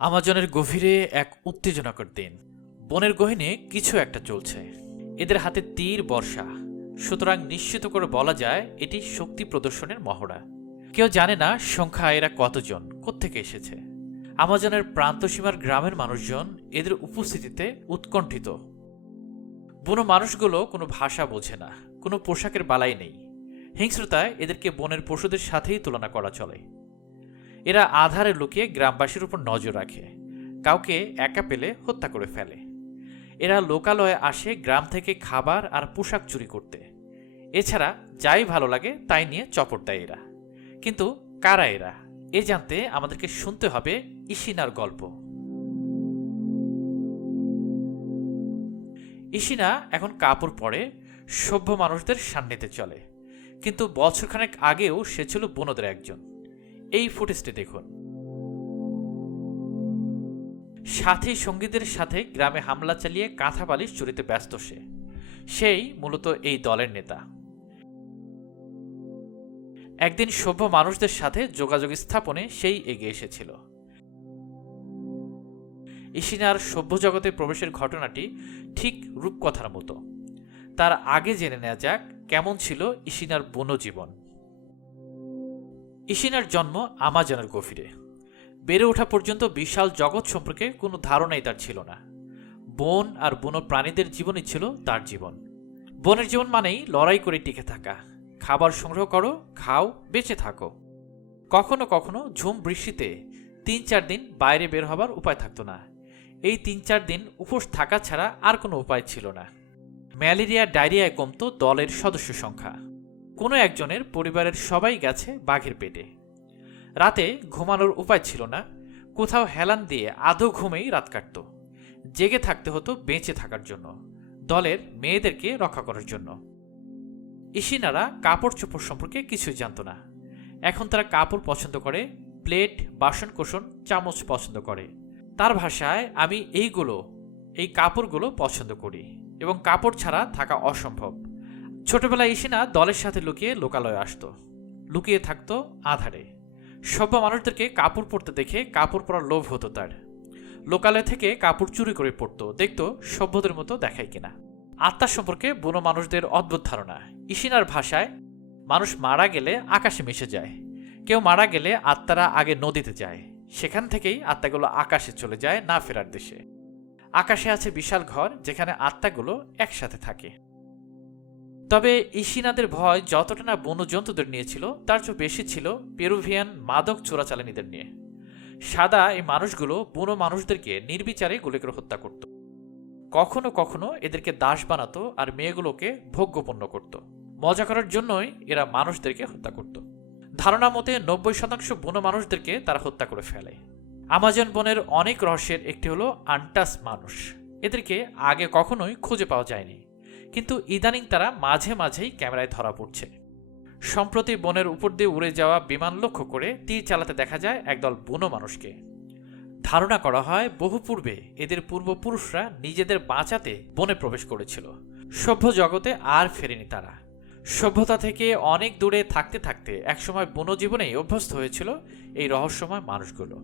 আমাজনের গভীরে এক উত্তেজনাকর দিন। বনের গহীনে কিছু একটা চলছে। এদের হাতে তীর বর্ষা, সুতরাং নিশ্চিত করে বলা যায় এটি শক্তি প্রদর্শনের মহড়া। কেউ জানে না সংখ্যা এরা কতজন, কোত্থেকে এসেছে। আমাজনের প্রান্তসীমার গ্রামের মানুষজন এদের উপস্থিতিতে উৎকণ্ঠিত। বুনো মানুষগুলো কোনো ভাষা বোঝে না, কোনো পোশাকের বালাই নেই। হিংস্রতায় এদেরকে বনের পশুদের সাথেই তুলনা করা চলে। এরা আধারে লুকিয়ে গ্রামবাসীর উপর নজর রাখে, কাউকে একা পেলে হত্যা করে ফেলে। এরা লোকালয়ে আসে গ্রাম থেকে খাবার আর পোশাক চুরি করতে। এছাড়া যাই ভালো লাগে তাই নিয়ে চপড় দেয় এরা। কিন্তু কারা এরা, এ জানতে আমাদেরকে শুনতে হবে ইশিনার গল্প। ইশিনা এখন কাপড় পরে সভ্য মানুষদের সান্নিধ্যে চলে, কিন্তু বছরখানেক আগেও সে ছিল বুনোদের একজন। এই ফুটেজটি দেখুন। সাথী সঙ্গীদের সাথে গ্রামে হামলা চালিয়ে কাঁথা বালিশ চুরিতে ব্যস্ত সেই মূলত এই দলের নেতা। একদিন সভ্য মানুষদের সাথে যোগাযোগ স্থাপনে সেই এগিয়ে এসেছিল। ইশিনার সভ্য জগতে প্রবেশের ঘটনাটি ঠিক রূপকথার মতো। তার আগে জেনে নেওয়া যাক কেমন ছিল ইশিনার বুনো জীবন। ইশিনার জন্ম আমাজনের গভীরে। বেড়ে ওঠা পর্যন্ত বিশাল জগৎ সম্পর্কে কোনো ধারণাই তার ছিল না। বন আর বুনো প্রাণীদের জীবনই ছিল তার জীবন। বনের জীবন মানেই লড়াই করে টিকে থাকা, খাবার সংগ্রহ করো, খাও, বেঁচে থাকো। কখনো কখনো ঝুম বৃষ্টিতে ৩-৪ দিন বাইরে বের হবার উপায় থাকতো না। এই ৩-৪ দিন উপোস থাকা ছাড়া আর কোনো উপায় ছিল না। ম্যালেরিয়া ডায়রিয়ায় কমতো দলের সদস্য সংখ্যা। কোনো একজনের পরিবারের সবাই গেছে বাঘের পেটে। রাতে ঘুমানোর উপায় ছিল না, কোথাও হেলান দিয়ে আধো ঘুমেই রাত কাটত। জেগে থাকতে হতো বেঁচে থাকার জন্য, দলের মেয়েদেরকে রক্ষা করার জন্য। ইশিনারা কাপড় চোপড় সম্পর্কে কিছুই জানত না। এখন তারা কাপড় পছন্দ করে, প্লেট, বাসনকোসন, চামচ পছন্দ করে। তার ভাষায়, আমি এই কাপড়গুলো পছন্দ করি এবং কাপড় ছাড়া থাকা অসম্ভব। ছোটবেলায় ইশিনা দলের সাথে লুকিয়ে লোকালয়ে আসতো, লুকিয়ে থাকতো আধারে। সভ্য মানুষদেরকে কাপড় পরতে দেখে কাপড় পরার লোভ হতো তার। লোকালয় থেকে কাপড় চুরি করে পরতো, দেখতো সভ্যদের মতো দেখায় কিনা। আত্মা সম্পর্কে বুনো মানুষদের অদ্ভুত ধারণা। ইশিনার ভাষায়, মানুষ মারা গেলে আকাশে মিশে যায়, কেউ মারা গেলে আত্মারা আগে নদীতে যায়, সেখান থেকেই আত্মাগুলো আকাশে চলে যায় না ফেরার দেশে। আকাশে আছে বিশাল ঘর যেখানে আত্মাগুলো একসাথে থাকে। তবে ইশিনাদের ভয় যতটা না বন্য জন্তুদের নিয়ে ছিল, তার চেয়ে বেশি ছিল পেরুভিয়ান মাদক চোরাচালানিদের নিয়ে। সাদা এই মানুষগুলো বুনো মানুষদেরকে নির্বিচারে গুলি করে হত্যা করত। কখনো কখনো এদেরকে দাস বানাতো আর মেয়েগুলোকে ভোগ্যপণ্য করত। মজা করার জন্যই এরা মানুষদেরকে হত্যা করত। ধারণা মতে 90% বুনো মানুষদেরকে তারা হত্যা করে ফেলে। আমাজন বনের অনেক রহস্যের একটি হলো আনটাস মানুষ। এদেরকে আগে কখনোই খুঁজে পাওয়া যায়নি, কিন্তু ইদানিং তারা মাঝে মাঝেই ক্যামেরায় ধরা পড়ছে। সম্প্রতি বনের উপর দিয়ে উড়ে যাওয়া বিমান লক্ষ্য করে তীর চালাতে দেখা যায় একদল বুনো মানুষকে। ধারণা করা হয় বহু পূর্বে এদের পূর্বপুরুষরা নিজেদের বাঁচাতে বনে প্রবেশ করেছিল। সভ্য জগতে আর ফেরেনি তারা। সভ্যতা থেকে অনেক দূরে থাকতে থাকতে একসময় বন্য জীবনেই অভ্যস্ত হয়েছিল এই রহস্যময় মানুষগুলো।